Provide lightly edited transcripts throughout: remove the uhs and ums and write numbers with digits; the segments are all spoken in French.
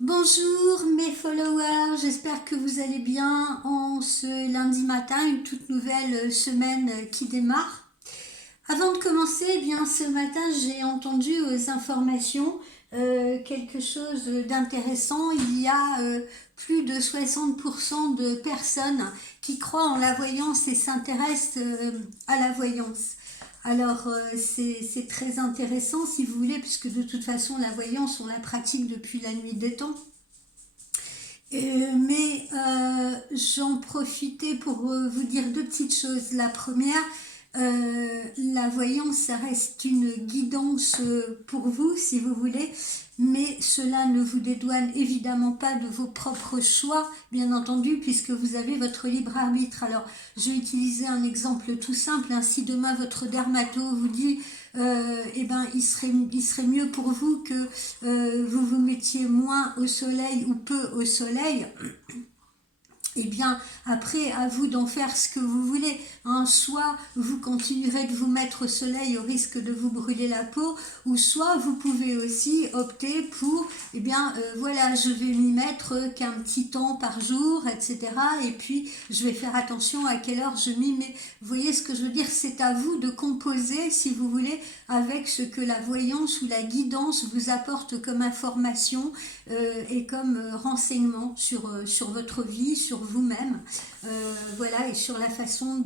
Bonjour mes followers, j'espère que vous allez bien en ce lundi matin, une toute nouvelle semaine qui démarre. Avant de commencer, eh bien ce matin j'ai entendu aux informations quelque chose d'intéressant. Il y a plus de 60% de personnes qui croient en la voyance et s'intéressent à la voyance. Alors c'est très intéressant si vous voulez, puisque de toute façon la voyance on la pratique depuis la nuit des temps. Mais j'en profitais pour vous dire deux petites choses. La première, la voyance, ça reste une guidance pour vous, si vous voulez, mais cela ne vous dédouane évidemment pas de vos propres choix, bien entendu, puisque vous avez votre libre arbitre. Alors, je vais utiliser un exemple tout simple. Si demain votre dermato vous dit eh ben, il serait mieux pour vous que vous vous mettiez moins au soleil ou peu au soleil, eh bien, après, à vous d'en faire ce que vous voulez. Soit vous continuerez de vous mettre au soleil au risque de vous brûler la peau, ou soit vous pouvez aussi opter pour, eh bien, voilà, je vais m'y mettre qu'un petit temps par jour, etc. Et puis, je vais faire attention à quelle heure je m'y mets. Vous voyez ce que je veux dire? C'est à vous de composer, si vous voulez, avec ce que la voyance ou la guidance vous apporte comme information et comme renseignement sur votre vie, sur vous-même, voilà, et sur la façon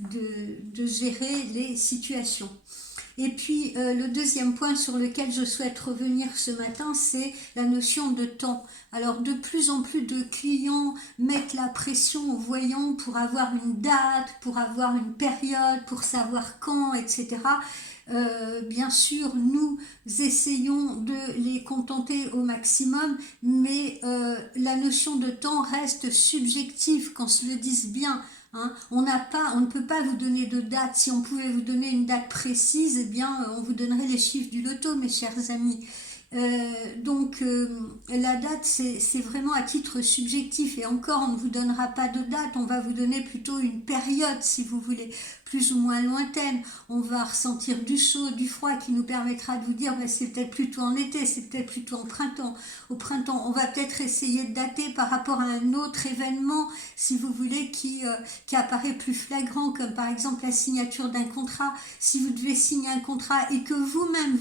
de gérer les situations. Et puis le deuxième point sur lequel je souhaite revenir ce matin, c'est la notion de temps. Alors de plus en plus de clients mettent la pression aux voyants pour avoir une date, pour avoir une période, pour savoir quand, etc. Bien sûr, nous essayons de les contenter au maximum, mais la notion de temps reste subjective, qu'on se le dise bien. On ne peut pas vous donner de date. Si on pouvait vous donner une date précise, eh bien, on vous donnerait les chiffres du loto, mes chers amis. Donc la date c'est vraiment à titre subjectif, et encore on ne vous donnera pas de date, on va vous donner plutôt une période, si vous voulez, plus ou moins lointaine. On va ressentir du chaud, du froid, qui nous permettra de vous dire c'est peut-être plutôt en été, c'est peut-être plutôt en printemps. Au printemps on va peut-être essayer de dater par rapport à un autre événement, si vous voulez, qui apparaît plus flagrant, comme par exemple la signature d'un contrat. Si vous devez signer un contrat et que vous-même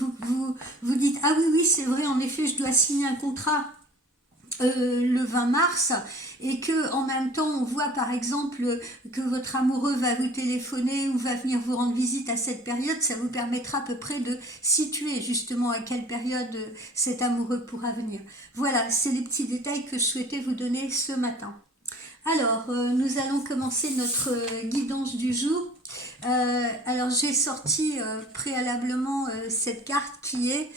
vous dites ah oui c'est vrai, en effet je dois signer un contrat le 20 mars, et que en même temps on voit par exemple que votre amoureux va vous téléphoner ou va venir vous rendre visite à cette période, ça vous permettra à peu près de situer justement à quelle période cet amoureux pourra venir. Voilà, c'est les petits détails que je souhaitais vous donner ce matin. Alors, nous allons commencer notre guidance du jour. Alors, j'ai sorti préalablement cette carte qui est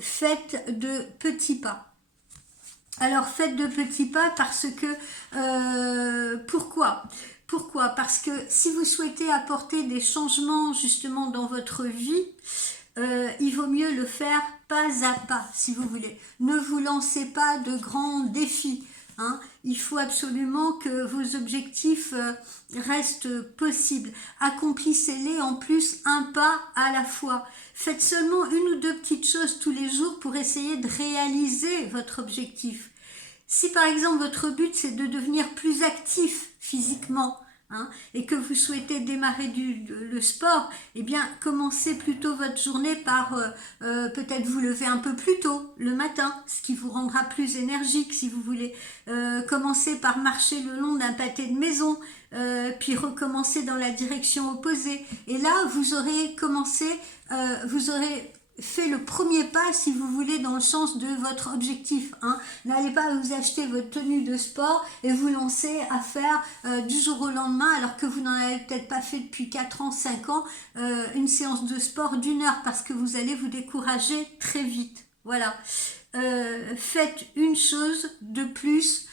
faite de petits pas. Alors, faites de petits pas parce que... Pourquoi? Parce que si vous souhaitez apporter des changements justement dans votre vie, il vaut mieux le faire pas à pas, si vous voulez. Ne vous lancez pas de grands défis. Il faut absolument que vos objectifs restent possibles. Accomplissez-les en plus un pas à la fois. Faites seulement une ou deux petites choses tous les jours pour essayer de réaliser votre objectif. Si par exemple votre but c'est de devenir plus actif physiquement, et que vous souhaitez démarrer le sport, eh bien commencez plutôt votre journée par peut-être vous lever un peu plus tôt le matin, ce qui vous rendra plus énergique, si vous voulez. Commencez par marcher le long d'un pâté de maison, puis recommencer dans la direction opposée, et là vous aurez commencé, vous aurez fait le premier pas, si vous voulez, dans le sens de votre objectif. N'allez pas vous acheter votre tenue de sport et vous lancer à faire du jour au lendemain, alors que vous n'en avez peut-être pas fait depuis 4 ans, 5 ans, une séance de sport d'1 heure, parce que vous allez vous décourager très vite. Voilà. Faites une chose de plus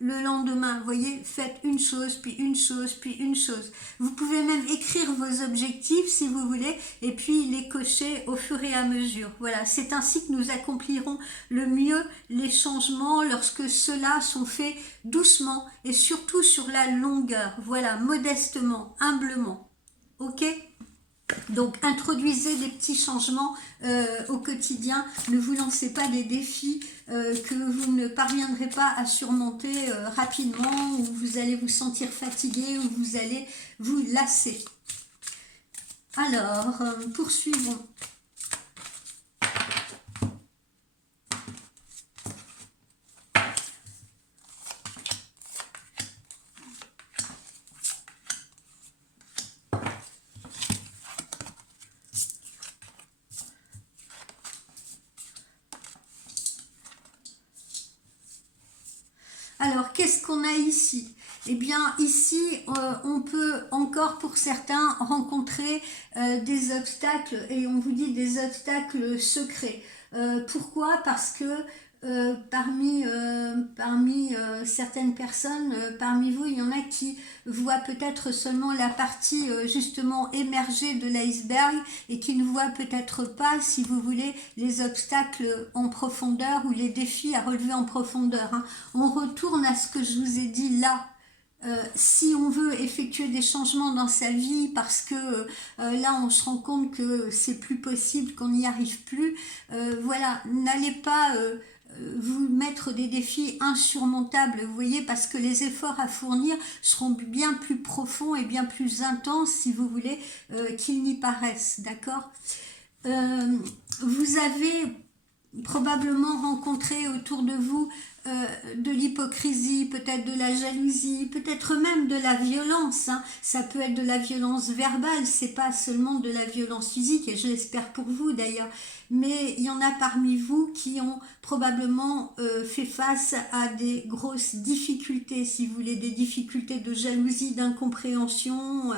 le lendemain, vous voyez, faites une chose, puis une chose, puis une chose. Vous pouvez même écrire vos objectifs si vous voulez, et puis les cocher au fur et à mesure. Voilà, c'est ainsi que nous accomplirons le mieux les changements, lorsque ceux-là sont faits doucement et surtout sur la longueur. Voilà, modestement, humblement. Ok ? Donc, introduisez des petits changements au quotidien. Ne vous lancez pas des défis que vous ne parviendrez pas à surmonter rapidement, où vous allez vous sentir fatigué, où vous allez vous lasser. Alors, poursuivons. Alors, qu'est-ce qu'on a ici? Eh bien, ici, on peut encore, pour certains, rencontrer des obstacles, et on vous dit des obstacles secrets. Pourquoi? Parce que parmi certaines personnes, parmi vous, il y en a qui voient peut-être seulement la partie justement émergée de l'iceberg et qui ne voient peut-être pas, si vous voulez, les obstacles en profondeur ou les défis à relever en profondeur, hein. On retourne à ce que je vous ai dit là. Si on veut effectuer des changements dans sa vie parce que là on se rend compte que c'est plus possible, qu'on n'y arrive plus, voilà, n'allez pas vous mettre des défis insurmontables, vous voyez, parce que les efforts à fournir seront bien plus profonds et bien plus intenses, si vous voulez, qu'ils n'y paraissent, d'accord? Vous avez probablement rencontré autour de vous de l'hypocrisie, peut-être de la jalousie, peut-être même de la violence, hein. Ça peut être de la violence verbale, c'est pas seulement de la violence physique, et je l'espère pour vous d'ailleurs, mais il y en a parmi vous qui ont probablement fait face à des grosses difficultés, si vous voulez, des difficultés de jalousie, d'incompréhension,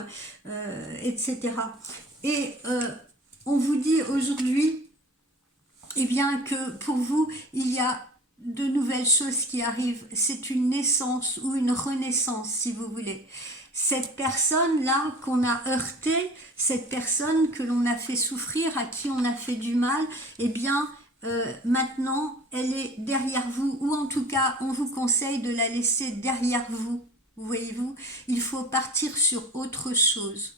etc. Et on vous dit aujourd'hui, eh bien, que pour vous, il y a de nouvelles choses qui arrivent. C'est une naissance ou une renaissance, si vous voulez. Cette personne-là qu'on a heurtée, cette personne que l'on a fait souffrir, à qui on a fait du mal, eh bien, maintenant, elle est derrière vous, ou en tout cas, on vous conseille de la laisser derrière vous. Voyez-vous, il faut partir sur autre chose.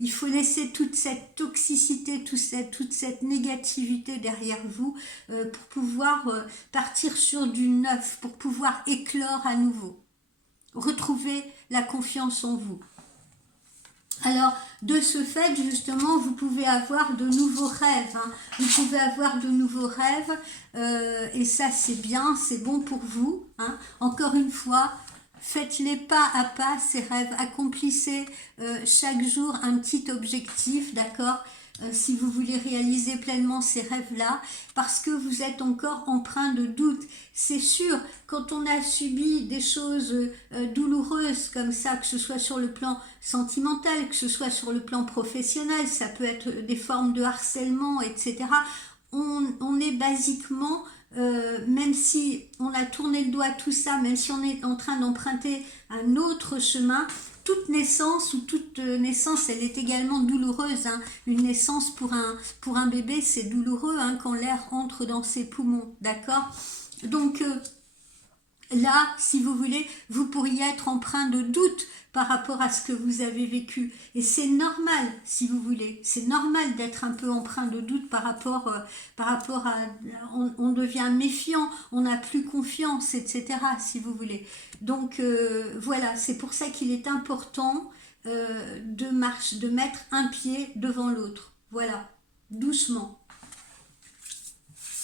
Il faut laisser toute cette toxicité, toute cette négativité derrière vous pour pouvoir partir sur du neuf, pour pouvoir éclore à nouveau. Retrouver la confiance en vous. Alors, de ce fait, justement, vous pouvez avoir de nouveaux rêves, hein. Vous pouvez avoir de nouveaux rêves, et ça, c'est bien, c'est bon pour vous, hein. Encore une fois, faites-les pas à pas, ces rêves. Accomplissez chaque jour un petit objectif, d'accord? Si vous voulez réaliser pleinement ces rêves-là, parce que vous êtes encore empreint de doute. C'est sûr, quand on a subi des choses douloureuses comme ça, que ce soit sur le plan sentimental, que ce soit sur le plan professionnel, ça peut être des formes de harcèlement, etc. On est basiquement, même si on a tourné le doigt à tout ça, même si on est en train d'emprunter un autre chemin, toute naissance ou toute naissance, elle est également douloureuse, hein. Une naissance pour un bébé, c'est douloureux, hein, quand l'air entre dans ses poumons, d'accord? Donc là, si vous voulez, vous pourriez être empreint de doute par rapport à ce que vous avez vécu. Et c'est normal, si vous voulez. C'est normal d'être un peu empreint de doute par rapport à... On devient méfiant, on n'a plus confiance, etc., si vous voulez. Donc voilà, c'est pour ça qu'il est important de mettre un pied devant l'autre. Voilà, doucement.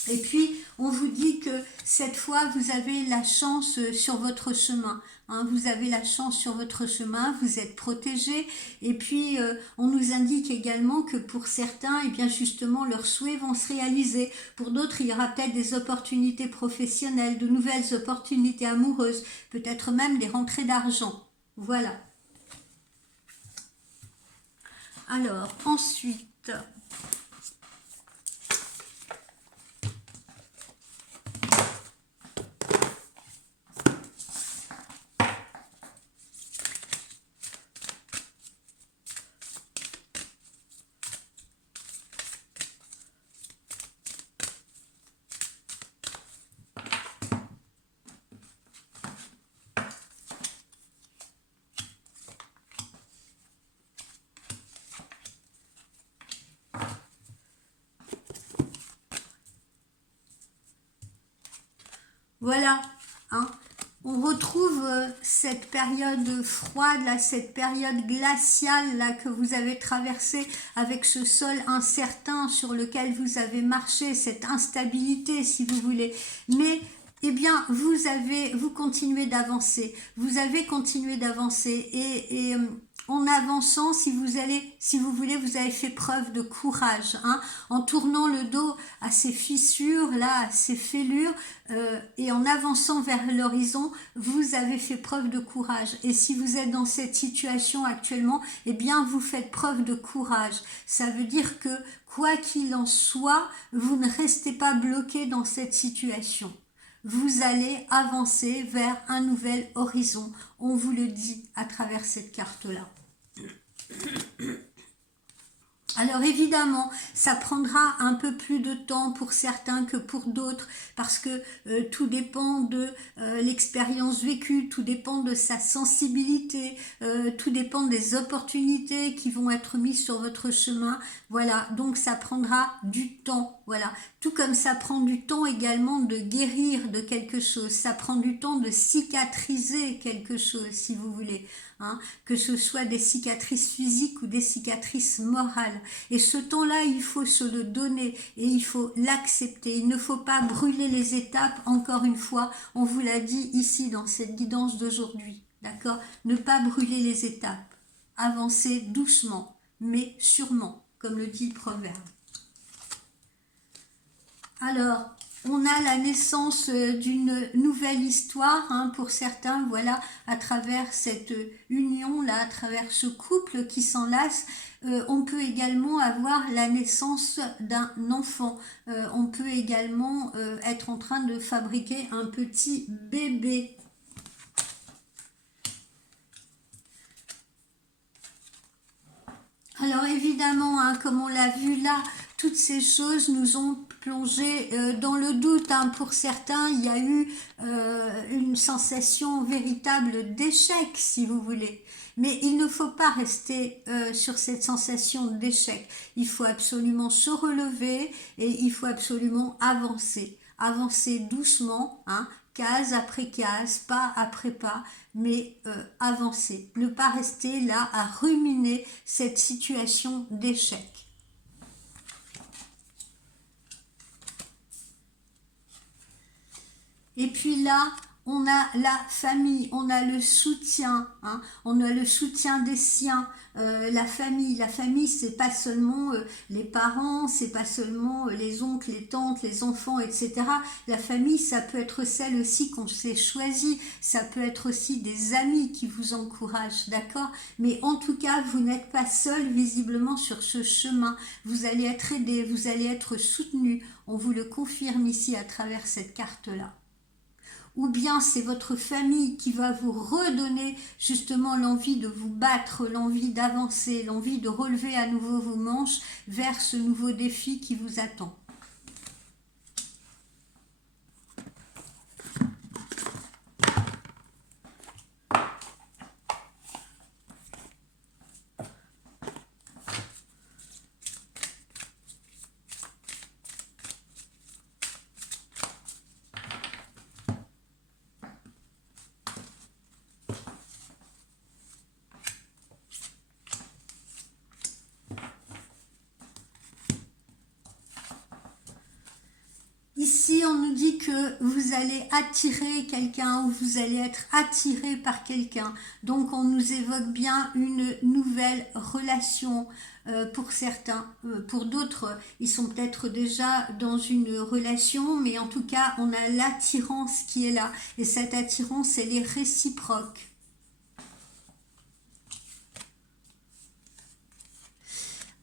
Et puis, on vous dit que cette fois, vous avez la chance sur votre chemin, hein. Vous avez la chance sur votre chemin, vous êtes protégé. Et puis, on nous indique également que pour certains, eh bien justement, leurs souhaits vont se réaliser. Pour d'autres, il y aura peut-être des opportunités professionnelles, de nouvelles opportunités amoureuses, peut-être même des rentrées d'argent. Voilà. Alors, ensuite... Voilà, hein. On retrouve cette période froide, là, cette période glaciale là, que vous avez traversée avec ce sol incertain sur lequel vous avez marché, cette instabilité si vous voulez. Mais eh bien, vous continuez d'avancer. Vous avez continué d'avancer et en avançant, si vous voulez, vous avez fait preuve de courage, hein, en tournant le dos à ces fissures là, à ces fêlures, et en avançant vers l'horizon, vous avez fait preuve de courage. Et si vous êtes dans cette situation actuellement, eh bien, vous faites preuve de courage. Ça veut dire que quoi qu'il en soit, vous ne restez pas bloqué dans cette situation. Vous allez avancer vers un nouvel horizon. On vous le dit à travers cette carte-là. Alors évidemment, ça prendra un peu plus de temps pour certains que pour d'autres, parce que tout dépend de l'expérience vécue, tout dépend de sa sensibilité, tout dépend des opportunités qui vont être mises sur votre chemin. Voilà, donc ça prendra du temps. Voilà, tout comme ça prend du temps également de guérir de quelque chose, ça prend du temps de cicatriser quelque chose, si vous voulez. Hein, que ce soit des cicatrices physiques ou des cicatrices morales. Et ce temps-là, il faut se le donner et il faut l'accepter. Il ne faut pas brûler les étapes, encore une fois, on vous l'a dit ici dans cette guidance d'aujourd'hui. D'accord? Ne pas brûler les étapes. Avancer doucement, mais sûrement, comme le dit le proverbe. Alors, on a la naissance d'une nouvelle histoire, hein, pour certains, voilà, à travers cette union-là, à travers ce couple qui s'enlace. On peut également avoir la naissance d'un enfant. On peut également être en train de fabriquer un petit bébé. Alors évidemment, hein, comme on l'a vu là, toutes ces choses nous ont plongé dans le doute, hein. Pour certains, il y a eu une sensation véritable d'échec, si vous voulez. Mais il ne faut pas rester sur cette sensation d'échec. Il faut absolument se relever et il faut absolument avancer. Avancer doucement, hein, case après case, pas après pas, mais avancer. Ne pas rester là à ruminer cette situation d'échec. Et puis là, on a la famille, on a le soutien, hein, on a le soutien des siens, la famille c'est pas seulement les parents, c'est pas seulement les oncles, les tantes, les enfants, etc. La famille, ça peut être celle aussi qu'on s'est choisie, ça peut être aussi des amis qui vous encouragent, d'accord? Mais en tout cas, vous n'êtes pas seul visiblement sur ce chemin, vous allez être aidé, vous allez être soutenu, on vous le confirme ici à travers cette carte-là. Ou bien c'est votre famille qui va vous redonner justement l'envie de vous battre, l'envie d'avancer, l'envie de relever à nouveau vos manches vers ce nouveau défi qui vous attend. Ici, on nous dit que vous allez attirer quelqu'un ou vous allez être attiré par quelqu'un. Donc, on nous évoque bien une nouvelle relation pour certains. Pour d'autres, ils sont peut-être déjà dans une relation, mais en tout cas, on a l'attirance qui est là. Et cette attirance, elle est réciproque.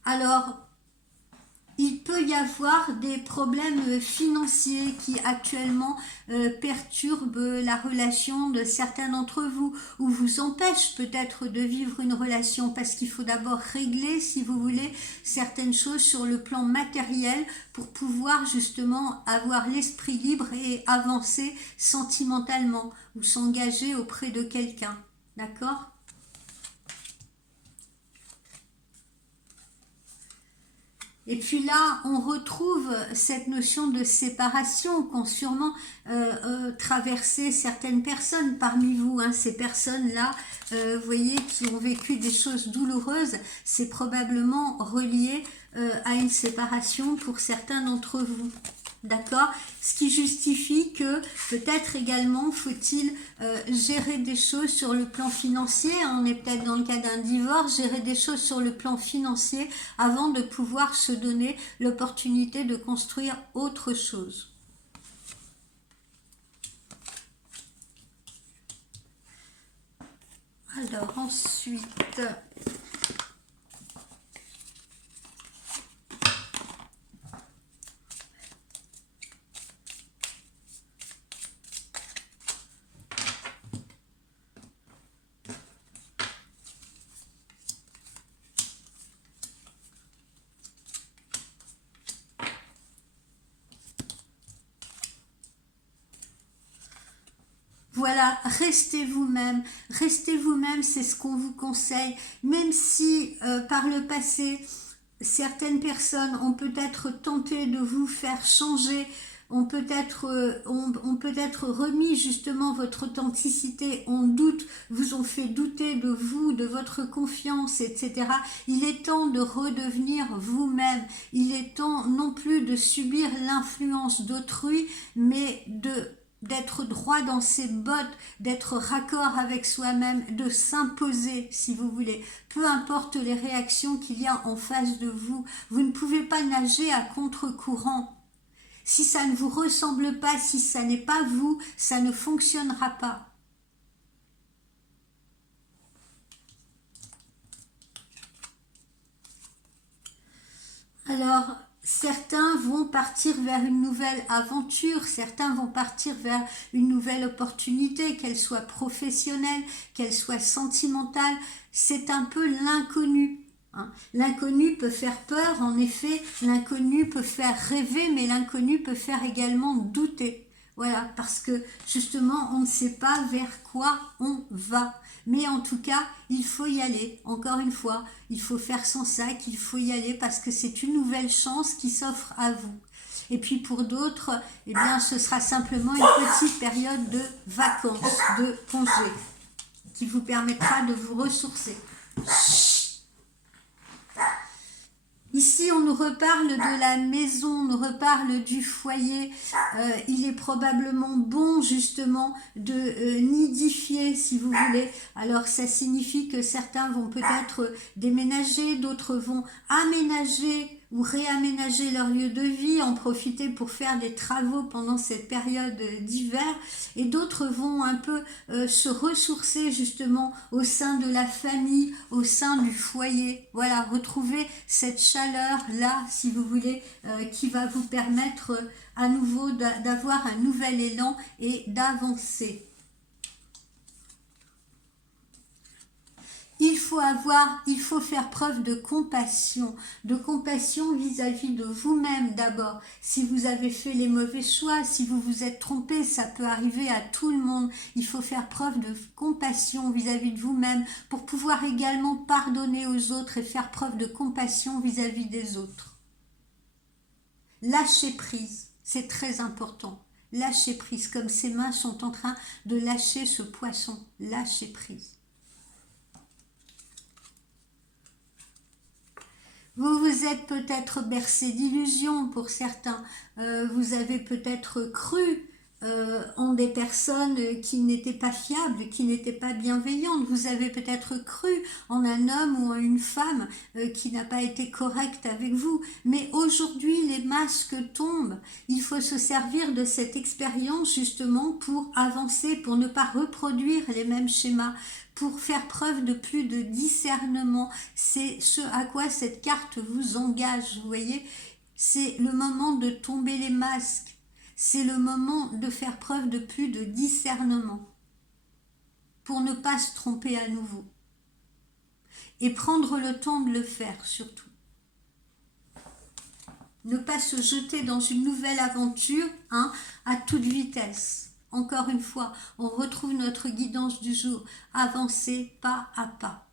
Alors, il peut y avoir des problèmes financiers qui actuellement perturbent la relation de certains d'entre vous ou vous empêchent peut-être de vivre une relation parce qu'il faut d'abord régler, si vous voulez, certaines choses sur le plan matériel pour pouvoir justement avoir l'esprit libre et avancer sentimentalement ou s'engager auprès de quelqu'un. D'accord ? Et puis là, on retrouve cette notion de séparation qu'ont sûrement traversé certaines personnes parmi vous. Hein. Ces personnes-là, vous voyez, qui ont vécu des choses douloureuses, c'est probablement relié à une séparation pour certains d'entre vous. D'accord? Ce qui justifie que peut-être également faut-il gérer des choses sur le plan financier, hein, on est peut-être dans le cas d'un divorce, gérer des choses sur le plan financier avant de pouvoir se donner l'opportunité de construire autre chose. Alors ensuite... Voilà, restez vous-même, c'est ce qu'on vous conseille, même si par le passé, certaines personnes ont peut-être tenté de vous faire changer, ont peut-être remis justement votre authenticité en doute, vous ont fait douter de vous, de votre confiance, etc. Il est temps de redevenir vous-même, il est temps non plus de subir l'influence d'autrui, mais d'être droit dans ses bottes, d'être raccord avec soi-même, de s'imposer si vous voulez, peu importe les réactions qu'il y a en face de vous. Vous ne pouvez pas nager à contre-courant. Si ça ne vous ressemble pas, si ça n'est pas vous, ça ne fonctionnera pas. Alors, certains vont partir vers une nouvelle aventure, certains vont partir vers une nouvelle opportunité, qu'elle soit professionnelle, qu'elle soit sentimentale. C'est un peu l'inconnu. Hein. L'inconnu peut faire peur, en effet, l'inconnu peut faire rêver, mais l'inconnu peut faire également douter. Voilà, parce que justement, on ne sait pas vers quoi on va. Mais en tout cas, il faut y aller. Encore une fois, il faut faire son sac, il faut y aller parce que c'est une nouvelle chance qui s'offre à vous. Et puis pour d'autres, eh bien, ce sera simplement une petite période de vacances, de congé, qui vous permettra de vous ressourcer. Ici, on nous reparle de la maison, on nous reparle du foyer. Il est probablement bon, justement, de nidifier, si vous voulez. Alors, ça signifie que certains vont peut-être déménager, d'autres vont aménager ou réaménager leur lieu de vie, en profiter pour faire des travaux pendant cette période d'hiver, et d'autres vont un peu se ressourcer justement au sein de la famille, au sein du foyer. Voilà, retrouver cette chaleur-là, si vous voulez, qui va vous permettre à nouveau d'avoir un nouvel élan et d'avancer. Il faut faire preuve de compassion vis-à-vis de vous-même d'abord. Si vous avez fait les mauvais choix, si vous vous êtes trompé, ça peut arriver à tout le monde. Il faut faire preuve de compassion vis-à-vis de vous-même pour pouvoir également pardonner aux autres et faire preuve de compassion vis-à-vis des autres. Lâcher prise, c'est très important. Lâcher prise, comme ces mains sont en train de lâcher ce poisson. Lâcher prise. Vous vous êtes peut-être bercé d'illusions pour certains. Vous avez peut-être cru en des personnes qui n'étaient pas fiables, qui n'étaient pas bienveillantes. Vous avez peut-être cru en un homme ou en une femme qui n'a pas été correct avec vous. Mais aujourd'hui, les masques tombent. Il faut se servir de cette expérience justement pour avancer, pour ne pas reproduire les mêmes schémas, pour faire preuve de plus de discernement. C'est ce à quoi cette carte vous engage, vous voyez. C'est le moment de tomber les masques. C'est le moment de faire preuve de plus de discernement pour ne pas se tromper à nouveau. Et prendre le temps de le faire surtout. Ne pas se jeter dans une nouvelle aventure à toute vitesse. Encore une fois, on retrouve notre guidance du jour. Avancer pas à pas.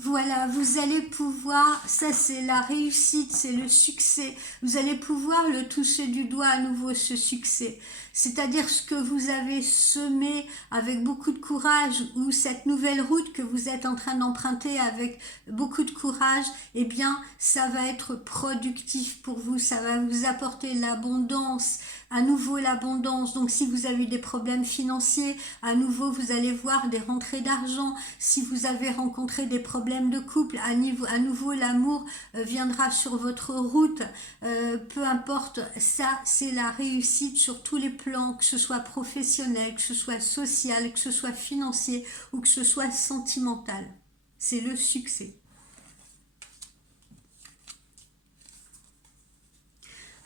Voilà, vous allez pouvoir, ça c'est la réussite, c'est le succès, vous allez pouvoir le toucher du doigt à nouveau, ce succès. C'est-à-dire ce que vous avez semé avec beaucoup de courage ou cette nouvelle route que vous êtes en train d'emprunter avec beaucoup de courage, eh bien ça va être productif pour vous, ça va vous apporter l'abondance, à nouveau l'abondance. Donc si vous avez des problèmes financiers, à nouveau vous allez voir des rentrées d'argent. Si vous avez rencontré des problèmes de couple, à nouveau l'amour viendra sur votre route. Peu importe, ça c'est la réussite sur tous les plans, que ce soit professionnel, que ce soit social, que ce soit financier ou que ce soit sentimental. C'est le succès.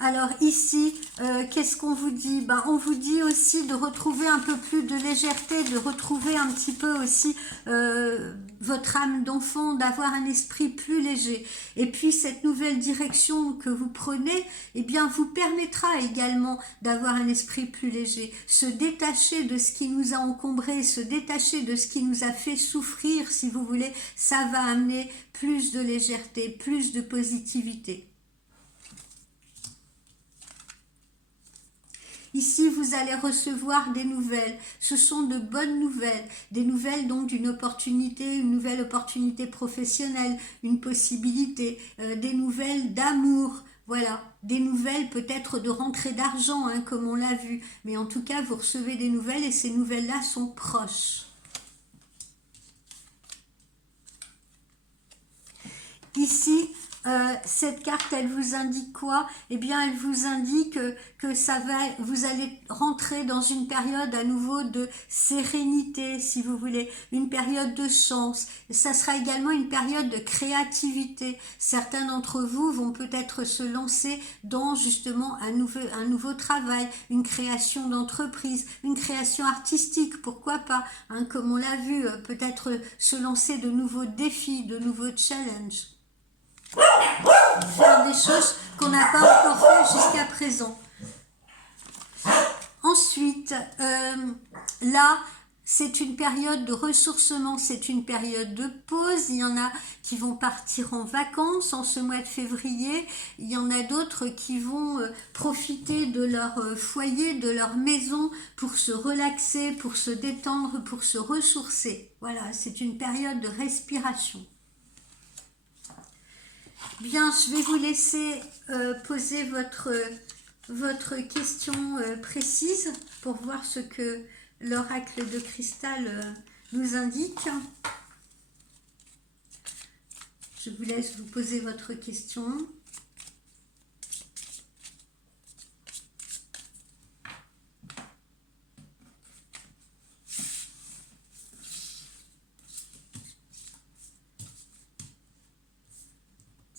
Alors ici, qu'est-ce qu'on vous dit? On vous dit aussi de retrouver un peu plus de légèreté, de retrouver un petit peu aussi votre âme d'enfant, d'avoir un esprit plus léger. Et puis cette nouvelle direction que vous prenez, eh bien vous permettra également d'avoir un esprit plus léger. Se détacher de ce qui nous a encombré, se détacher de ce qui nous a fait souffrir, si vous voulez, ça va amener plus de légèreté, plus de positivité. Ici, vous allez recevoir des nouvelles. Ce sont de bonnes nouvelles. Des nouvelles donc d'une opportunité, une nouvelle opportunité professionnelle, une possibilité, des nouvelles d'amour. Voilà, des nouvelles peut-être de rentrée d'argent, hein, comme on l'a vu. Mais en tout cas, vous recevez des nouvelles et ces nouvelles-là sont proches. Ici, cette carte, elle vous indique quoi? Eh bien, elle vous indique que vous allez rentrer dans une période à nouveau de sérénité, si vous voulez, une période de chance. Ça sera également une période de créativité. Certains d'entre vous vont peut-être se lancer dans justement un nouveau travail, une création d'entreprise, une création artistique, pourquoi pas, hein, comme on l'a vu, peut-être se lancer de nouveaux défis, de nouveaux challenges. Faire des choses qu'on n'a pas encore fait jusqu'à présent. Ensuite, là, c'est une période de ressourcement, c'est une période de pause. Il y en a qui vont partir en vacances en ce mois de février. Il y en a d'autres qui vont profiter de leur foyer, de leur maison pour se relaxer, pour se détendre, pour se ressourcer. Voilà, c'est une période de respiration. Bien, je vais vous laisser poser votre question précise pour voir ce que l'oracle de cristal nous indique. Je vous laisse vous poser votre question.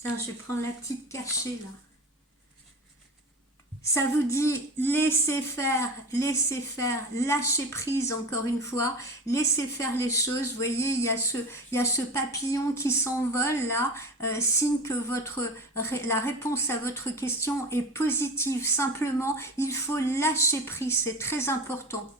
Tiens, je vais prendre la petite cachée là. Ça vous dit laissez faire, lâcher prise encore une fois, laissez faire les choses. Vous voyez, il y a ce papillon qui s'envole là, signe que la réponse à votre question est positive. Simplement, il faut lâcher prise, c'est très important.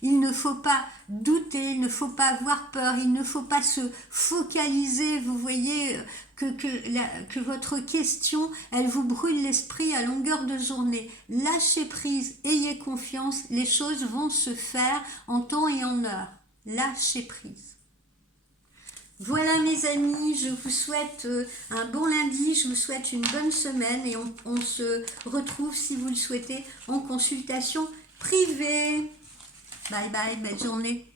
Il ne faut pas douter, il ne faut pas avoir peur, il ne faut pas se focaliser, vous voyez, que votre question, elle vous brûle l'esprit à longueur de journée. Lâchez prise, ayez confiance, les choses vont se faire en temps et en heure. Lâchez prise. Voilà mes amis, je vous souhaite un bon lundi, je vous souhaite une bonne semaine et on se retrouve si vous le souhaitez en consultation privée. Bye bye, belle journée.